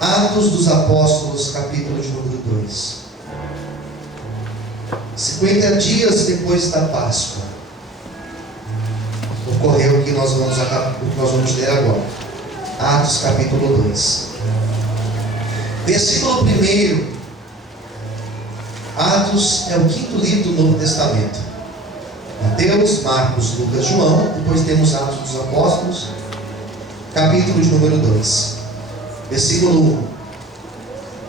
Atos dos Apóstolos, capítulo de número 2. 50 dias depois da Páscoa, ocorreu o que nós vamos ler agora. Atos capítulo 2. Versículo 1. Atos é o quinto livro do Novo Testamento. Mateus, Marcos, Lucas, João. Depois temos Atos dos Apóstolos, capítulo de número 2. Versículo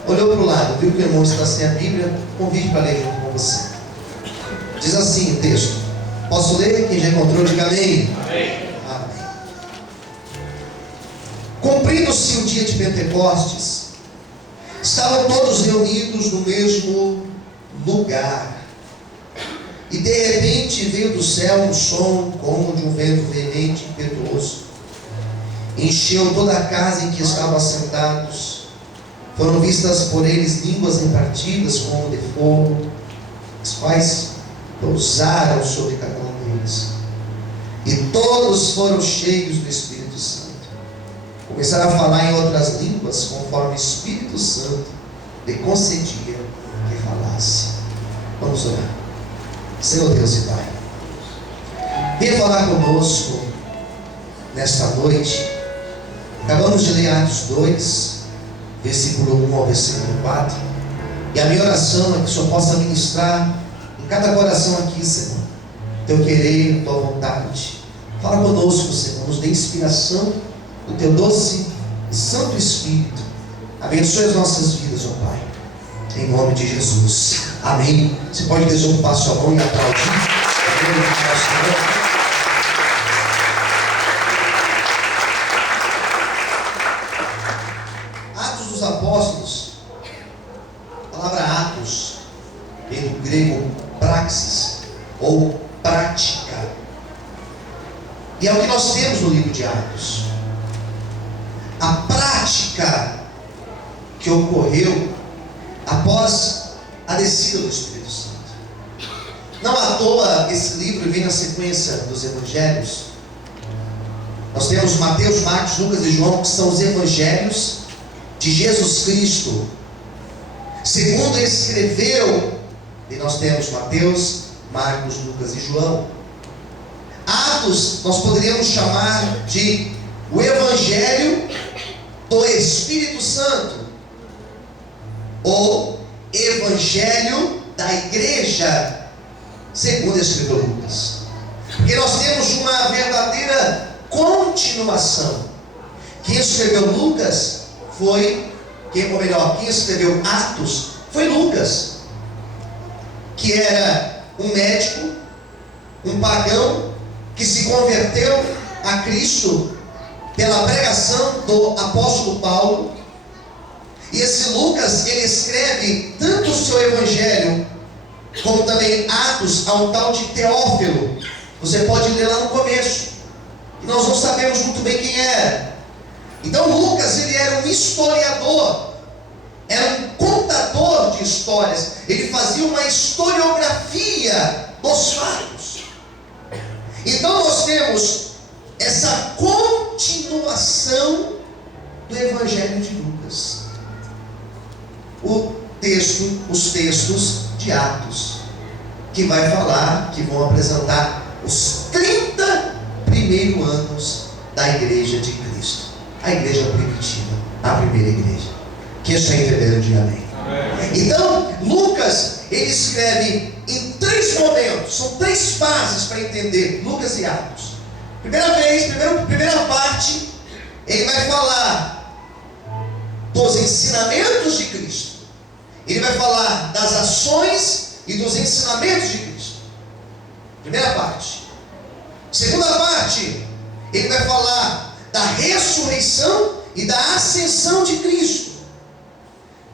1. Olhou para o lado, viu que o irmão está sem a Bíblia, convide para ler junto com você. Diz assim o texto. Posso ler? Quem já encontrou, diga amém. Amém. Amém. Cumprindo-se o dia de Pentecostes, estavam todos reunidos no mesmo lugar. E de repente veio do céu um som como de um vento veemente e impetuoso. Encheu toda a casa em que estavam assentados. Foram vistas por eles línguas repartidas como de fogo, as quais pousaram sobre cada um deles. E todos foram cheios do Espírito Santo. Começaram a falar em outras línguas, conforme o Espírito Santo lhe concedia que falasse. Vamos orar. Senhor Deus e Pai, venha falar conosco nesta noite. Acabamos de ler Atos 2, versículo 1 ao versículo 4. E a minha oração é que o Senhor possa ministrar em cada coração aqui, Senhor, teu querer, tua vontade. Fala conosco, Senhor, nos dê inspiração do teu doce e santo Espírito. Abençoe as nossas vidas, ó Pai, em nome de Jesus, amém. Você pode desocupar sua mão e aplaudir. Atos dos Apóstolos, a palavra Atos vem do grego praxis ou prática, e é o que nós temos no livro de Atos. A prática que ocorreu após a descida do Espírito Santo. Não à toa esse livro vem na sequência dos evangelhos. Nós temos Mateus, Marcos, Lucas e João, que são os evangelhos de Jesus Cristo segundo ele escreveu. E nós temos Mateus, Marcos, Lucas e João. Atos nós poderíamos chamar de o Evangelho do Espírito Santo, ou Evangelho da Igreja, segundo escreveu Lucas. Porque nós temos uma verdadeira continuação. Quem escreveu Lucas foi, ou melhor, quem escreveu Atos foi Lucas, que era um médico, um pagão, que se converteu a Cristo pela pregação do apóstolo Paulo. E esse Lucas, ele escreve tanto o seu evangelho, como também Atos, a um tal de Teófilo. Você pode ler lá no começo, e nós não sabemos muito bem quem era. Então Lucas, ele era um historiador, era um contador de histórias. Ele fazia uma historiografia dos fatos. Então nós temos essa continuação do Evangelho de Lucas, os textos de Atos, que vai falar, que vão apresentar os 30 primeiros anos da igreja de Cristo, a igreja primitiva, a primeira igreja. Quem está entendendo, diga amém. Então Lucas, ele escreve em 3 momentos, são 3 fases para entender Lucas e Atos. Primeira parte, ele vai falar dos ensinamentos de Cristo. Ele vai falar das ações e dos ensinamentos de Cristo. Primeira parte. Segunda parte, ele vai falar da ressurreição e da ascensão de Cristo.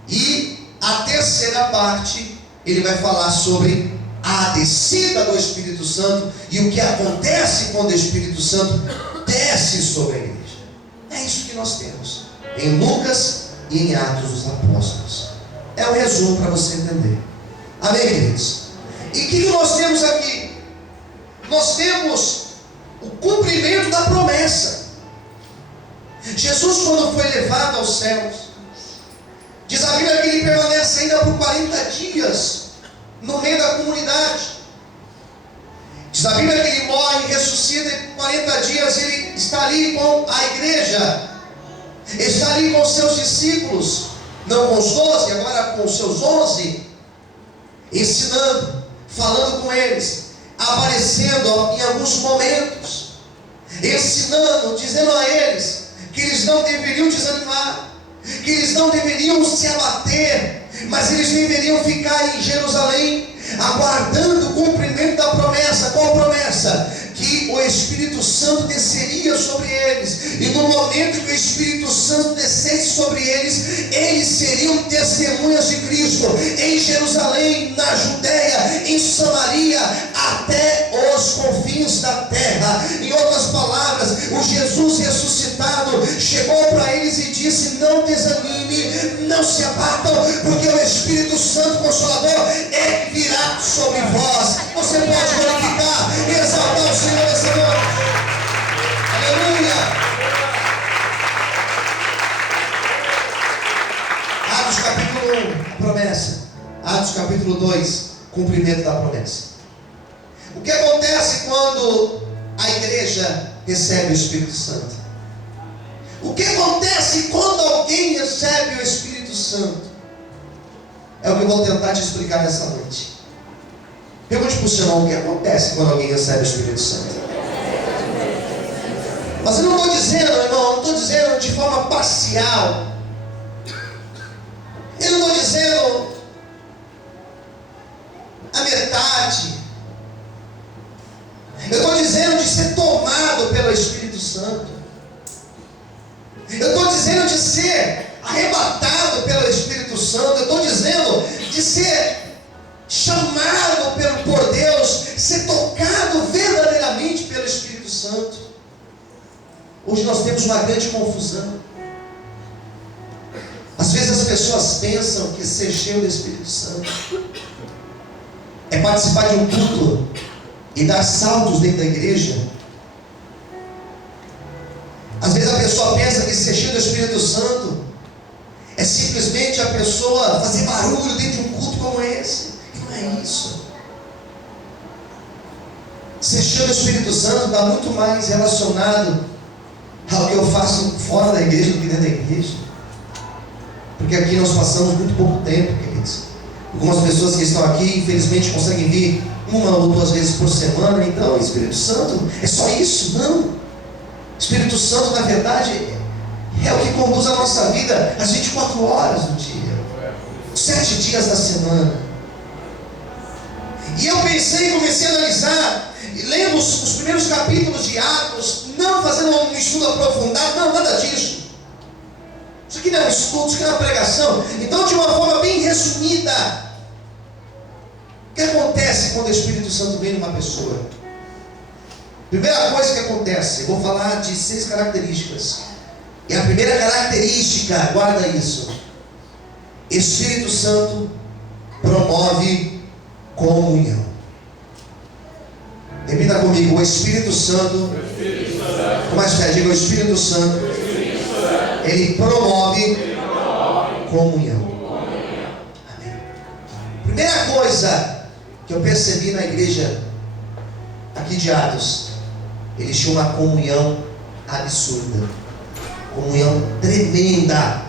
E a terceira parte, ele vai falar sobre a descida do Espírito Santo e o que acontece quando o Espírito Santo desce sobre a igreja. É isso que nós temos em Lucas e em Atos dos Apóstolos. É um resumo para você entender. Amém, queridos? E o que nós temos aqui? Nós temos o cumprimento da promessa. Jesus, quando foi levado aos céus, a Bíblia que ele permanece ainda por 40 dias no meio da comunidade. Diz a Bíblia que ele morre e ressuscita, e por 40 dias ele está ali com a igreja, ele está ali com os seus discípulos, não com os 12, agora com os seus 11, ensinando, falando com eles, aparecendo em alguns momentos, ensinando, dizendo a eles que eles não deveriam desanimar, que eles não deveriam se abater, mas eles deveriam ficar em Jerusalém, aguardando o cumprimento da promessa. Qual promessa? Que o Espírito Santo desceria sobre eles, e no momento que o Espírito Santo descesse sobre eles, eles seriam testemunhas de Cristo em Jerusalém, na Judéia, em Samaria, até os confins da terra. Em outras palavras, o Jesus ressuscitado chegou para eles e disse: não desanime, não se abatam, porque o Espírito Santo Consolador é que virá sobre vós. Você pode glorificar e exaltar o Senhor essa noite. Aleluia. Atos capítulo 1, promessa. Atos capítulo 2, cumprimento da promessa. O que acontece quando a igreja recebe o Espírito Santo? O que acontece quando alguém recebe o Espírito Santo? É o que eu vou tentar te explicar nessa noite. Pergunte para o seu irmão: o que acontece quando alguém recebe o Espírito Santo? Mas eu não estou dizendo, irmão, não estou dizendo de forma parcial. Eu não estou dizendo a metade. Eu estou dizendo de ser tomado pelo Espírito Santo. Eu estou dizendo de ser arrebatado pelo Espírito Santo. Eu estou dizendo de ser chamado por Deus, ser tocado verdadeiramente pelo Espírito Santo. Hoje nós temos uma grande confusão. Às vezes as pessoas pensam que ser cheio do Espírito Santo é participar de um culto e dar saltos dentro da igreja. Às vezes a pessoa pensa que ser cheio do Espírito Santo é simplesmente a pessoa fazer barulho dentro de um culto como esse. E não é isso. Ser cheio do Espírito Santo está muito mais relacionado ao que eu faço fora da igreja do que dentro da igreja. Porque aqui nós passamos muito pouco tempo, queridos. Algumas pessoas que estão aqui, infelizmente, conseguem vir 1 ou 2 vezes por semana. Então, o Espírito Santo é só isso? Não. O Espírito Santo, na verdade, é o que conduz a nossa vida às 24 horas do dia, 7 dias da semana. E eu pensei, comecei a analisar, lendo os primeiros capítulos de Atos, não fazendo um estudo aprofundado, não, nada disso. Isso aqui não é um estudo, isso aqui não é uma pregação. Então, de uma forma bem resumida, o que acontece quando o Espírito Santo vem numa pessoa? Primeira coisa que acontece, eu vou falar de 6 características. E a primeira característica, guarda isso: Espírito Santo promove comunhão. Repita comigo: o Espírito Santo, com mais fé, diga: o Espírito Santo, ele promove comunhão. Amém. Primeira coisa que eu percebi na igreja aqui de Atos, eles tinham uma comunhão absurda, comunhão tremenda,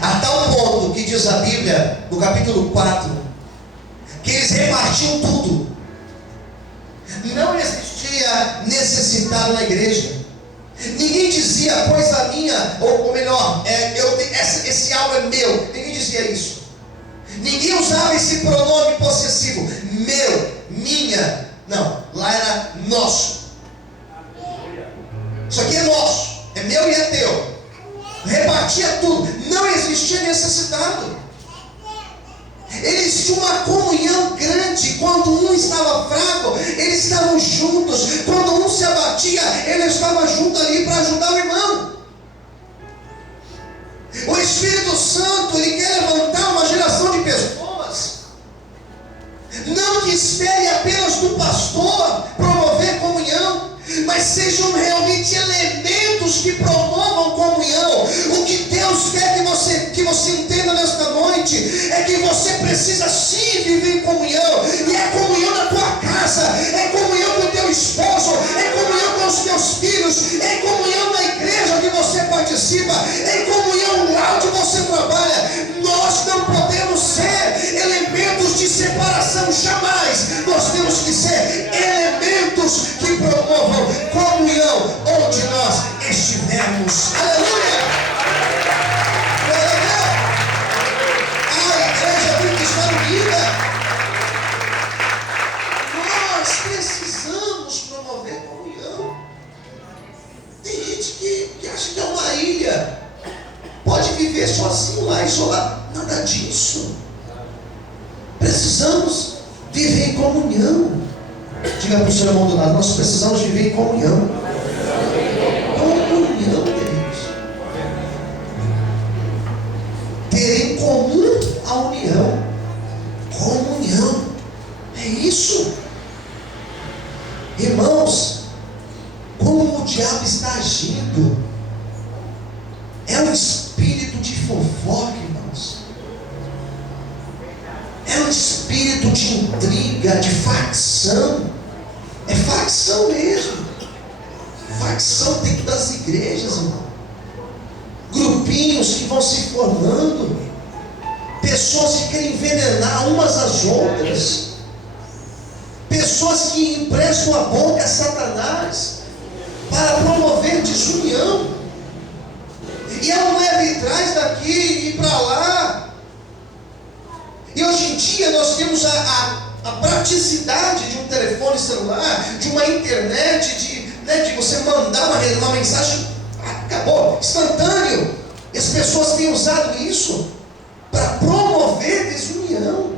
a tal ponto que diz a Bíblia no capítulo 4 que eles repartiam tudo. Não existia necessitado na igreja. Ninguém dizia: pois a minha, ou melhor, esse algo é meu. Ninguém dizia isso. Ninguém usava esse pronome possessivo: meu, minha. Não, lá era nosso. Isso aqui é nosso, é meu e é teu. Repartia tudo. Não existia necessitado. Eles tinham uma comunhão grande. Quando um estava fraco, eles estavam juntos. Quando um se abatia, ele estava junto ali para ajudar o irmão. O Espírito Santo, ele quer levantar uma geração de pessoas, não que espere apenas do pastor promover comunhão, mas sejam realmente elementos que promovam comunhão. O que Deus quer que você entenda nesta é que você precisa sim viver em comunhão, e é comunhão na tua casa, é comunhão com o teu esposo, é comunhão com os teus filhos, é comunhão na igreja que você participa, é comunhão lá onde você trabalha. Nós não podemos ser elementos de separação, jamais. Nós temos que ser elementos que promovam comunhão onde nós estivermos. Aleluia! A igreja tem que estar unida. Nós precisamos promover comunhão. Tem gente que acha que é uma ilha, pode viver sozinho lá, isolado. Nada disso. Precisamos viver em comunhão. Diga para o seu irmão do lado: nós precisamos viver em comunhão. Comunhão, queridos. Ter em comum a união. Comunhão. É isso. Irmãos, como o diabo está agindo. É um espírito de fofoca, irmãos. É um espírito de intriga, de facção. É facção mesmo. Facção dentro das igrejas, irmão. Grupinhos que vão se formando. Pessoas que querem envenenar umas às outras. Pessoas que emprestam a boca a Satanás para promover desunião. E ela leva e traz daqui e para lá. E hoje em dia nós temos a praticidade de um telefone celular, de uma internet, de você mandar uma mensagem, acabou, instantâneo. E as pessoas têm usado isso para promover desunião.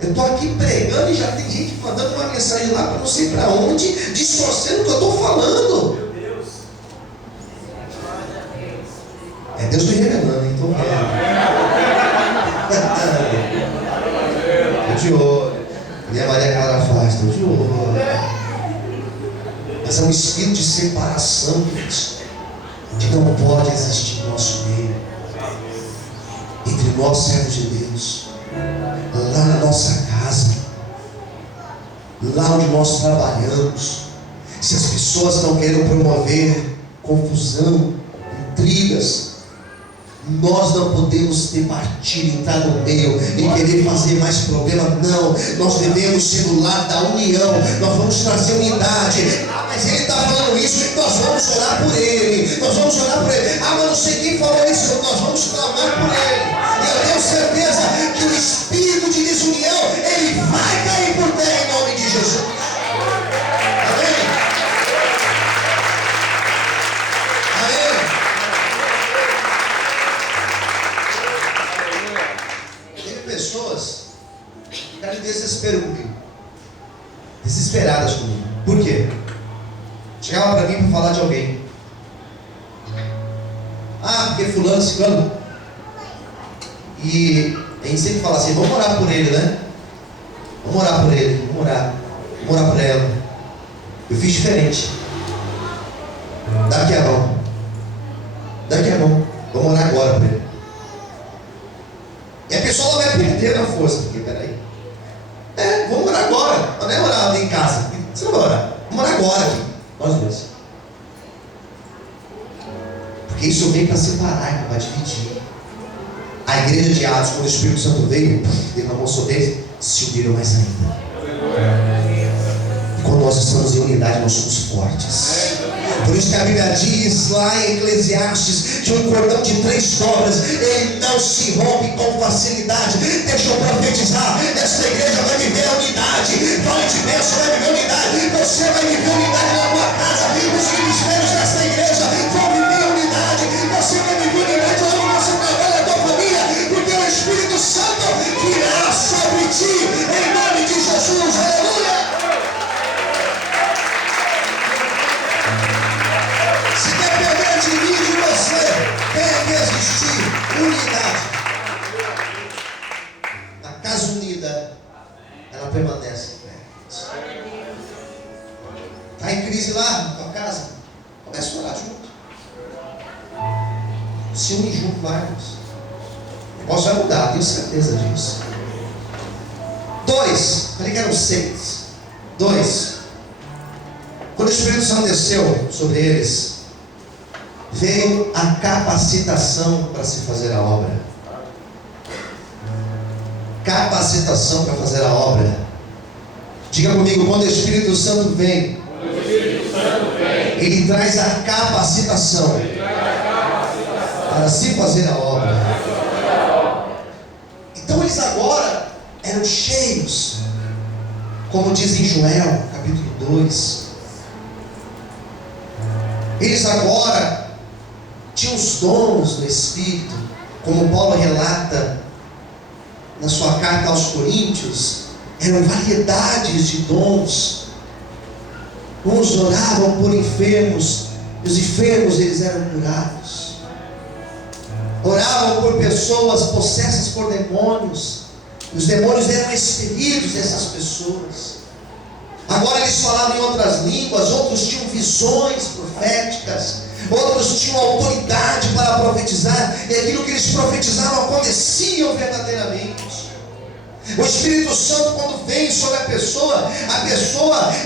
Eu estou aqui pregando e já tem gente mandando uma mensagem lá para não sei para onde, distorcendo o que eu estou falando. É Deus me revelando, hein? Estou de olho. E a Maria Clara faz, estou de olho. Mas é um espírito de separação, que não pode existir no nosso meio. Entre nós, servos de Deus, lá na nossa casa, lá onde nós trabalhamos. Se as pessoas não querem promover confusão, intrigas, nós não podemos ter partido, entrar no meio e querer fazer mais problema. Não, nós devemos ser do lado da união. Nós vamos trazer unidade. Mas ele está falando isso, nós vamos orar por ele. Nós vamos orar por ele. Mas não sei quem falou isso. Nós vamos clamar por ele. E eu tenho certeza que o espírito de desunião, ele vai cair por terra em nome de Jesus. Amém? Pessoas ficaram em desespero comigo, desesperadas comigo. Por quê? Chegava para mim para falar de alguém. Porque fulano, ciclano. E a gente sempre fala assim: vamos orar por ele, né? Vamos orar por ele, vamos orar por ela. Eu fiz diferente. Daqui a mão, vamos orar agora por ele. E a pessoa vai perder a força. Porque, peraí. Vamos orar agora. Não é orar ali em casa. Você não vai orar. Vamos orar agora aqui. Nós dois. Porque isso vem para separar, para dividir. A igreja de Atos, quando o Espírito Santo veio, derramou sobre eles, se uniram mais ainda. E quando nós estamos em unidade, nós somos fortes. Por isso que a Bíblia diz lá em Eclesiastes que um cordão de 3 dobras, ele não se rompe com facilidade. Deixa eu profetizar: esta igreja vai viver a unidade. Vale de bênção, vai viver a unidade. Você vai viver a unidade na tua casa. Os ministérios desta igreja vão viver a unidade. Você vai viver a unidade onde você trabalha, a tua família, porque o Espírito Santo virá sobre ti em nome de Jesus. Aleluia! Se depender de mim e de você, tem que existir unidade. A casa unida, ela permanece. Está em crise lá na tua casa? Começa a orar junto. Se une junto, vai. É Posso vai mudar, tenho certeza disso. 2, falei que eram 6. 2, quando o Espírito Santo desceu sobre eles, veio a capacitação para se fazer a obra. Capacitação para fazer a obra. Diga comigo, quando o Espírito Santo vem, ele traz a capacitação para se fazer a obra. Então eles agora eram cheios, como diz em Joel, capítulo 2. Eles agora tinham os dons do Espírito, como Paulo relata na sua carta aos Coríntios. Eram variedades de dons. Uns oravam por enfermos, e os enfermos eles eram curados. Oravam por pessoas possessas por demônios, e os demônios eram expelidos dessas pessoas. Agora eles falavam em outras línguas, outros tinham visões proféticas, outros tinham autoridade para profetizar, e aquilo que eles profetizavam acontecia verdadeiramente. O Espírito Santo, quando vem sobre a pessoa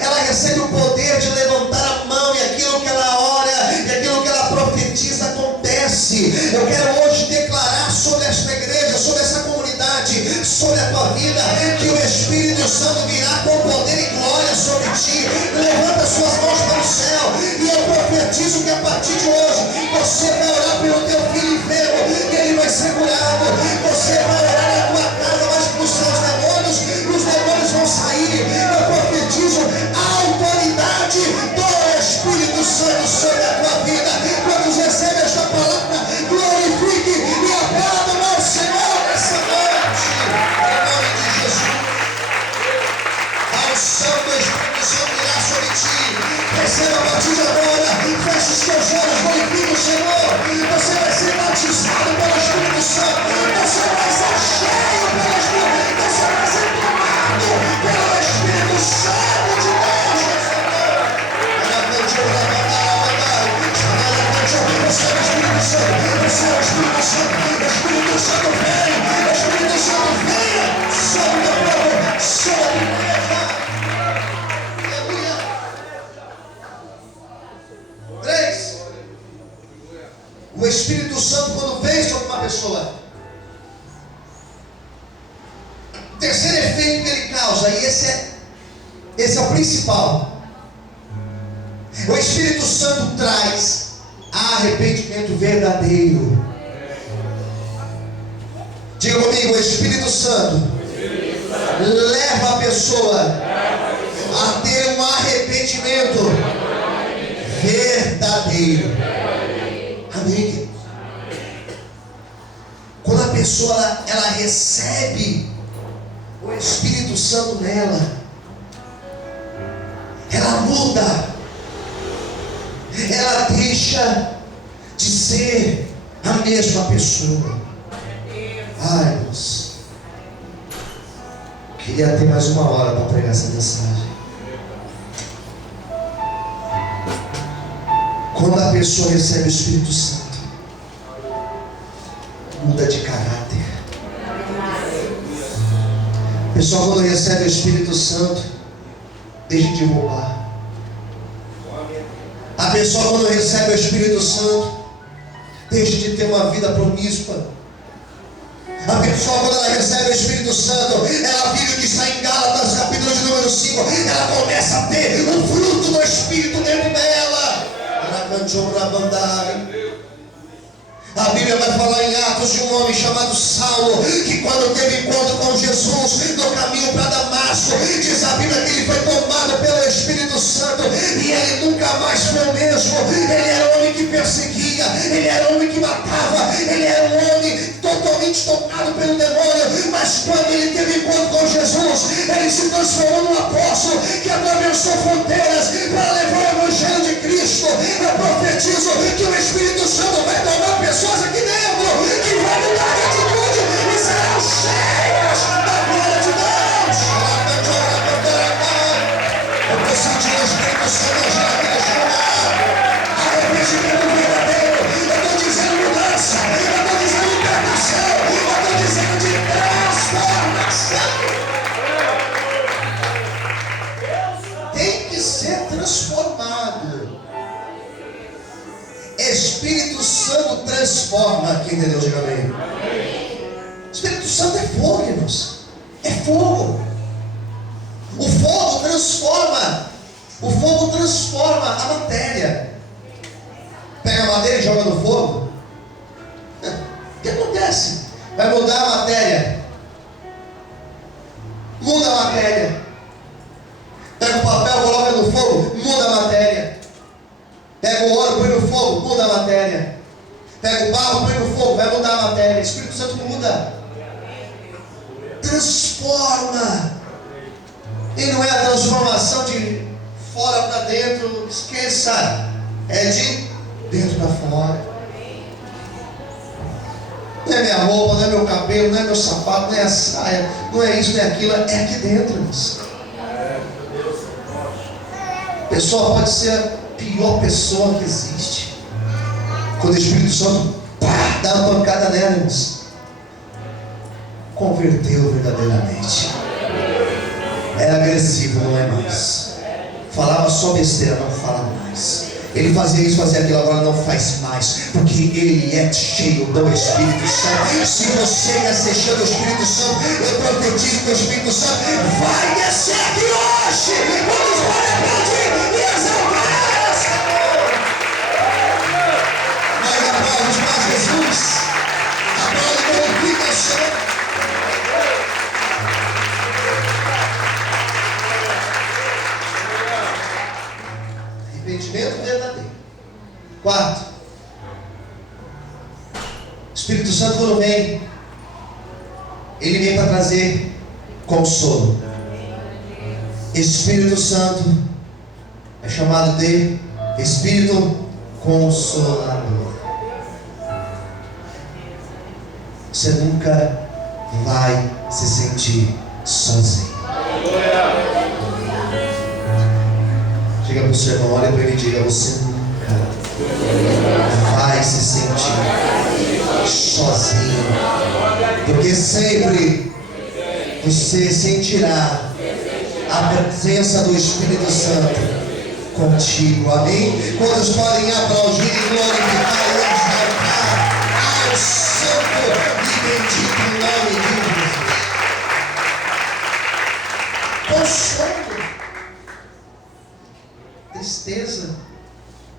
ela recebe o poder de levantar a mão, e aquilo que ela ora, e aquilo que ela profetiza acontece. Eu quero hoje declarar sobre esta igreja, sobre essa comunidade, sobre a tua vida, que o Espírito Santo virá com poder e glória sobre ti. Levanta suas mãos para o céu, e eu profetizo que a partir de hoje você vai orar pelo teu filho enfermo, e ele vai ser curado. Você vai orar na tua casa, mas para os seus demônios, os demônios vão sair. Eu profetizo a autoridade do Espírito Santo sobre a tua vida. Quando recebe esta palavra, glorifique e aplauda ao Senhor nessa noite, em nome de Jesus. A unção do Espírito Santo virá sobre ti. Receba a partir de agora. Feche os teus olhos, glorifique o Senhor. Você vai ser batizado pelo Espírito Santo. Você vai ser cheio pelo Espírito. Você vai ser tomado pelo Espírito Santo de Deus. Receba o Espírito Santo. Receba o Espírito Santo. O Espírito Santo vem. O Espírito Santo venha sobre o teu povo, sobre a igreja. Aleluia. 3. O Espírito Santo, quando vem sobre uma pessoa, o terceiro efeito que ele causa, e esse é o principal, o Espírito Santo traz arrependimento verdadeiro. Diga comigo, o Espírito Santo leva a pessoa a ter um arrependimento verdadeiro. Amém. Quando a pessoa ela recebe o Espírito Santo nela, ela muda, ela deixa de ser a mesma pessoa. Ai, Deus, queria ter mais uma hora para pregar essa mensagem. Quando a pessoa recebe o Espírito Santo, muda de caráter. A pessoa, quando recebe o Espírito Santo, deixa de roubar. A pessoa, quando recebe o Espírito Santo, deixa de ter uma vida promíscua. A pessoa, quando ela recebe o Espírito Santo, ela vive o que está em Gálatas, capítulo de número 5. Ela começa a ter o fruto do Espírito dentro dela. A Bíblia vai falar em Atos de um homem chamado Saulo, que quando teve encontro com Jesus no caminho para Damasco, diz a Bíblia que ele foi tomado pelo Espírito Santo, e ele nunca mais foi o mesmo. Ele era um homem que perseguia, ele era um homem que matava, ele era um homem totalmente tocado pelo demônio, mas quando ele teve encontro com Jesus, ele se transformou num apóstolo que atravessou fronteiras para levar o Evangelho de Cristo. Eu profetizo que o Espírito Santo vai tomar pessoas aqui dentro que vão mudar de atitude e serão cheias da glória de Deus. Eu estou sentindo o Espírito Santo agir aqui neste lugar. Arrependimento verdadeiro. Eu estou dizendo mudança. Eu estou dizendo libertação. Eu estou transforma. Quem entendeu, diga amém. O Espírito Santo é fogo, irmãos. É fogo. O fogo transforma. O fogo transforma a matéria. Pega a madeira e joga no fogo. O que acontece? Vai mudar a matéria. Muda a matéria. Pega o papel, coloca no fogo, muda a matéria. Pega o ouro, põe no fogo, muda a matéria. Pega o barro, põe no fogo, vai mudar a matéria. O Espírito Santo muda. Transforma. E não é a transformação de fora para dentro. Esqueça. É de dentro para fora. Não é minha roupa, não é meu cabelo, não é meu sapato, não é a saia, não é isso, não é aquilo, é aqui dentro, irmãos. A pessoa pode ser a pior pessoa que existe. Quando o Espírito Santo dá uma pancada nela, irmãos, converteu verdadeiramente. Era agressivo, não é mais. Falava só besteira, não fala mais. Ele fazia isso, fazia aquilo, agora não faz mais, porque ele é cheio do Espírito Santo. Se você quer ser cheio do Espírito Santo, eu profetizo que o Espírito Santo vai descer aqui hoje. Vamos para aplaudir e exaltar. Mais aplausos para Jesus. Aplausos para o Espírito Santo. Arrependimento verdadeiro. Quarto, o Espírito Santo, quando vem, ele vem para trazer consolo. Espírito Santo é chamado de Espírito Consolador. Você nunca vai se sentir sozinho. Diga para o seu irmão, olha para ele e diga: você nunca vai se sentir sozinho, porque sempre você sentirá a presença do Espírito Santo contigo. Amém? Quantos podem aplaudir e glorificar e exaltar ao santo e bendito nome de Jesus? Consolo. Tristeza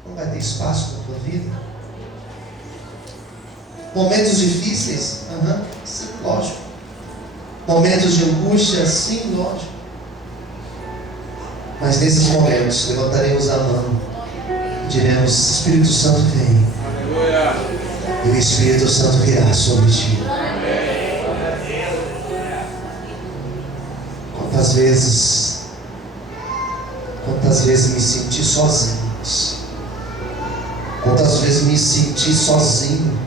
não vai ter espaço na tua vida. Momentos difíceis, sim, lógico. Momentos de angústia, sim, lógico. Mas nesses momentos levantaremos a mão e diremos: Espírito Santo vem. E o Espírito Santo virá sobre ti. Quantas vezes me senti sozinho? Quantas vezes me senti sozinho?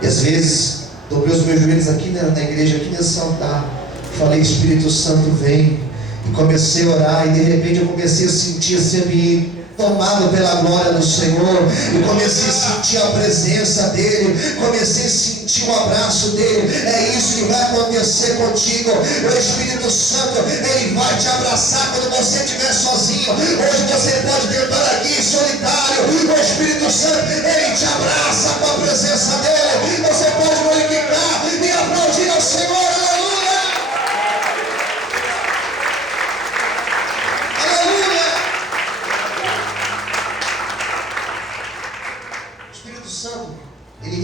E às vezes dobrei os meus joelhos aqui na igreja, aqui nesse altar, falei: Espírito Santo vem. E comecei a orar, e de repente eu comecei a sentir esse ambiente tomado pela glória do Senhor. E comecei a sentir a presença dEle, comecei a sentir o abraço dEle. É isso que vai acontecer contigo. O Espírito Santo, Ele vai te abraçar quando você estiver sozinho. Hoje você pode tentar aqui solitário. O Espírito Santo, Ele te abraça com a presença dEle. Você pode glorificar e aplaudir ao Senhor. Ele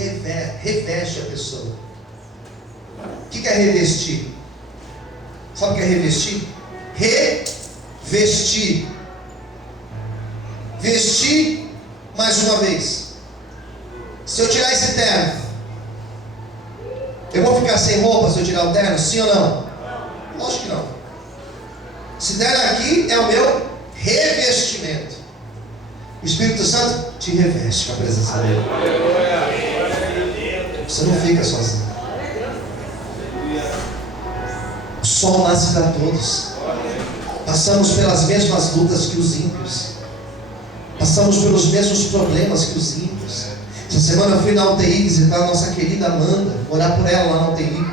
reveste a pessoa. O que é revestir? Sabe o que é revestir? Revestir. Vestir mais uma vez. Se eu tirar esse terno, eu vou ficar sem roupa se eu tirar o terno? Sim ou não? Lógico que não. Esse terno aqui é o meu revestimento. O Espírito Santo te reveste com a presença dele. Você não fica sozinho. O sol nasce para todos. Passamos pelas mesmas lutas que os ímpios. Passamos pelos mesmos problemas que os ímpios. Essa semana eu fui na UTI visitar a nossa querida Amanda, orar por ela lá na UTI.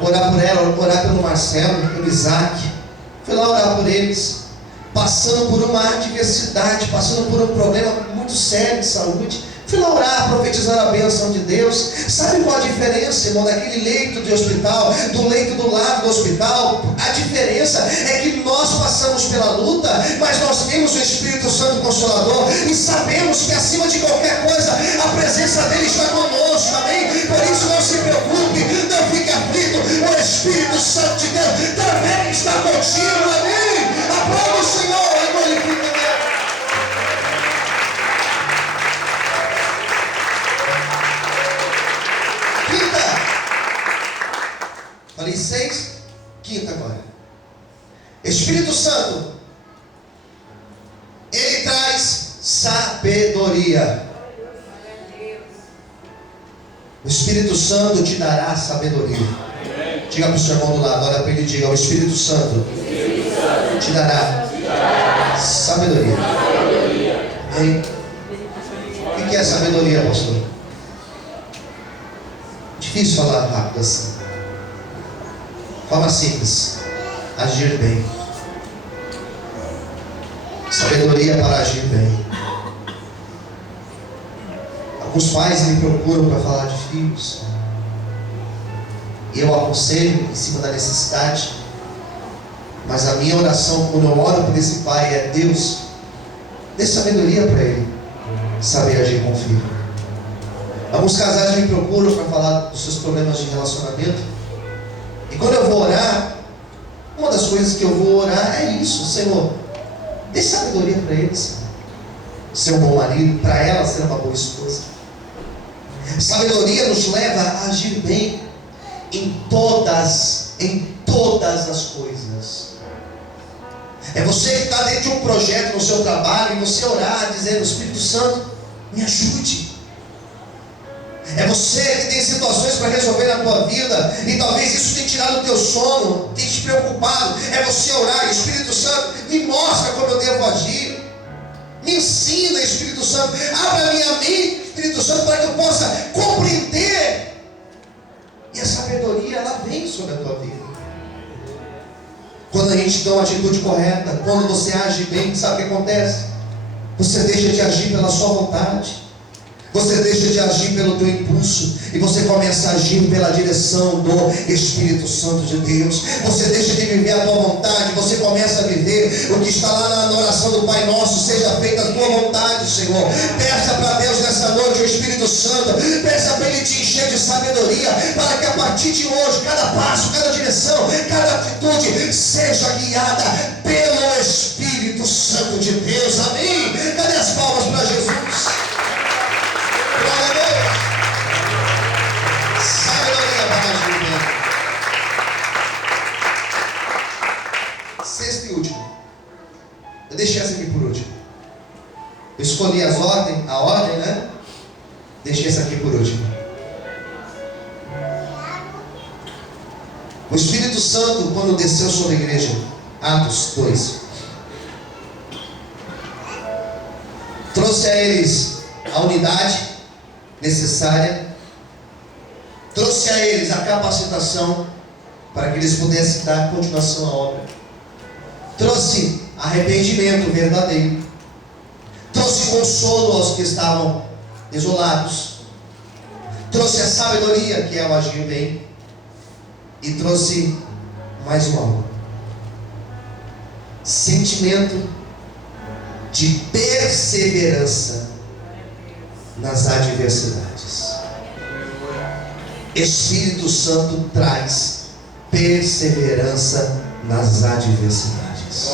Orar por ela, orar pelo Marcelo, pelo Isaac. Fui lá orar por eles. Passando por uma adversidade, passando por um problema muito sério de saúde. Fui lá orar, profetizando a bênção de Deus. Sabe qual a diferença, irmão, daquele leito de hospital, do leito do lado do hospital? A diferença é que nós passamos pela luta, mas nós temos o Espírito Santo Consolador e sabemos que acima de qualquer coisa a presença dele está conosco, amém? Por isso não se preocupe, não fique aflito, o Espírito Santo de Deus também está contigo, amém? Aplauda o Senhor e glorifica Deus. Falei 6, quinta agora. Espírito Santo, ele traz sabedoria. O Espírito Santo te dará sabedoria. Diga para o seu irmão do lado, olha para ele e diga: o Espírito Santo te dará sabedoria. Amém? O que é sabedoria, pastor? Difícil falar rápido assim. Forma simples: agir bem. Sabedoria para agir bem. Alguns pais me procuram para falar de filhos, e eu aconselho em cima da necessidade, mas a minha oração quando eu oro por esse pai é: Deus, dê sabedoria para ele saber agir com o filho. Alguns casais me procuram para falar dos seus problemas de relacionamento, e quando eu vou orar, uma das coisas que eu vou orar é isso: Senhor, dê sabedoria para eles ser um bom marido, para ela ser uma boa esposa. Sabedoria nos leva a agir bem em todas as coisas. É você que está dentro de um projeto no seu trabalho e você orar dizendo: Espírito Santo, me ajude. É você que tem situações para resolver na tua vida e talvez isso tenha tirado o teu sono, tenha te preocupado. É você orar: Espírito Santo, me mostra como eu devo agir. Me ensina, Espírito Santo. Abra a minha mente, Espírito Santo, para que eu possa compreender. E a sabedoria, ela vem sobre a tua vida. Quando a gente toma a atitude correta, quando você age bem, sabe o que acontece? Você deixa de agir pela sua vontade. Você deixa de agir pelo teu impulso e você começa a agir pela direção do Espírito Santo de Deus. Você deixa de viver a tua vontade, você começa a viver o que está lá na oração do Pai Nosso: seja feita a tua vontade, Senhor. Peça para Deus nessa noite o Espírito Santo, peça para Ele te encher de sabedoria, para que a partir de hoje, cada passo, cada direção, cada atitude seja guiada pelo Espírito Santo de Deus, amém? Cadê as palmas para Jesus? Glória a Deus. Sabedoria para agir bem. Sexto e último. Eu deixei essa aqui por último. Eu escolhi a ordem, né? Deixei essa aqui por último. O Espírito Santo, quando desceu sobre a igreja, Atos 2, trouxe a eles a unidade necessária, trouxe a eles a capacitação para que eles pudessem dar continuação à obra, trouxe arrependimento verdadeiro, trouxe consolo aos que estavam desolados, trouxe a sabedoria, que é o agir bem, e trouxe mais um algo: sentimento de perseverança nas adversidades. Espírito Santo traz perseverança nas adversidades.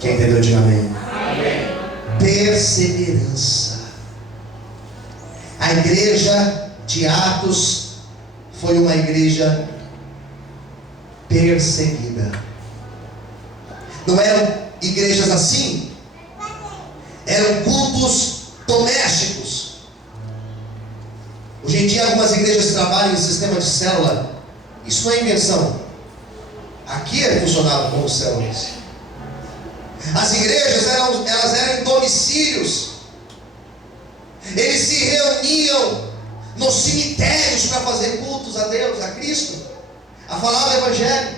Quem entendeu, diga amém. Perseverança. A igreja de Atos foi uma igreja perseguida. Não eram igrejas assim, eram cultos domésticos. Hoje em dia algumas igrejas trabalham em sistema de célula. Isso não é invenção. Aqui funcionava como células. As igrejas elas eram em domicílios. Eles se reuniam nos cemitérios para fazer cultos a Deus, a Cristo, a falar do Evangelho,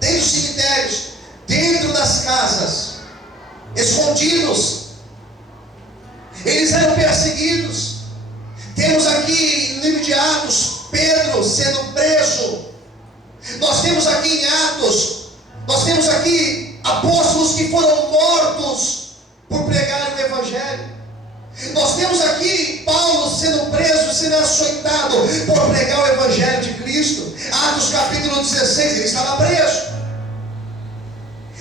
dentro dos cemitérios, dentro das casas, escondidos. Eles eram perseguidos. Temos aqui no livro de Atos, Pedro sendo preso. Nós temos aqui em Atos, nós temos aqui apóstolos que foram mortos por pregar o Evangelho. Nós temos aqui Paulo sendo preso, sendo açoitado por pregar o Evangelho de Cristo. Atos capítulo 16, ele estava preso.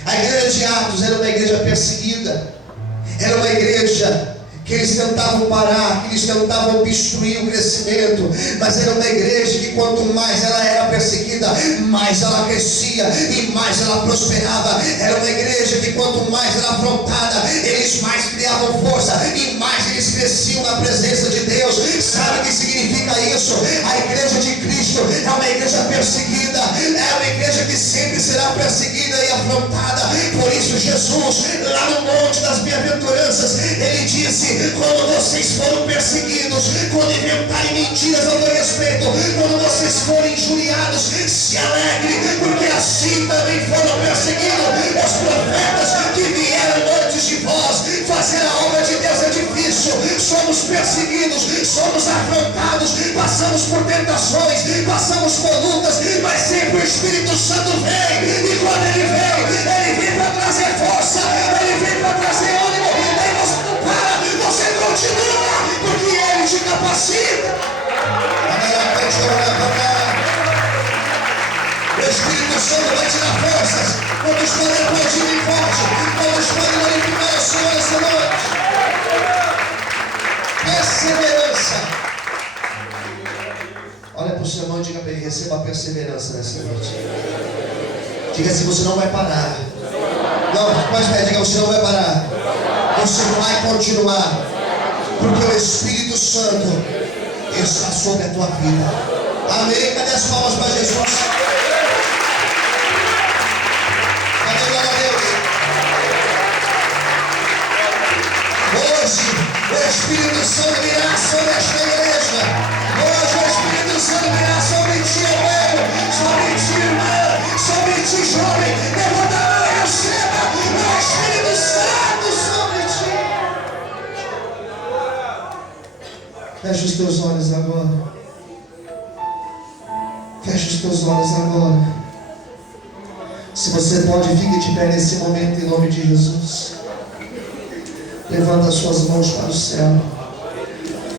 A igreja de Atos era uma igreja perseguida, era uma igreja que eles tentavam parar, que eles tentavam obstruir o crescimento, mas era uma igreja que quanto mais ela era perseguida, mais ela crescia e mais ela prosperava. Era uma igreja que quanto mais era afrontada, eles mais criavam força e mais eles cresciam na presença de Deus. Sabe o que significa isso? A igreja de Cristo é uma igreja perseguida, é uma igreja que sempre será perseguida e afrontada. Por isso Jesus, lá no Monte das Bem-aventuranças, ele disse: quando vocês foram perseguidos, quando inventarem mentiras ao meu respeito, quando vocês forem injuriados, se alegre, porque assim também foram perseguidos os profetas que vieram antes de vós. Fazer a obra de Deus é difícil, somos perseguidos, somos afrontados, passamos por tentações, passamos por lutas, mas sempre o Espírito Santo vem, e quando ele vem para trazer força, ele vem para trazer ânimo. Aí você não para, você continua, porque ele te capacita. O Espírito Santo vai te dar forças. Quando escolher aplaudir em forte, quando escolher glorificar o Senhor essa noite. Perseverança. Olha para o seu irmão e diga para ele: receba a perseverança nessa noite. Diga assim: você não vai parar. Não, mas diga: você não vai parar. Você vai continuar, porque o Espírito Santo está sobre a tua vida. Amém? Cadê as palmas para Jesus? Cadê, glória a Deus? Hoje o Espírito Santo virá sobre esta igreja. Hoje o Espírito Santo virá sobre ti, irmão, sobre ti, irmã, sobre ti, jovem. Levanta a mão e receba o Espírito Santo sobre ti. Feche os teus olhos agora. Feche os teus olhos agora. Se você pode, fique de pé nesse momento em nome de Jesus. Levanta as suas mãos para o céu.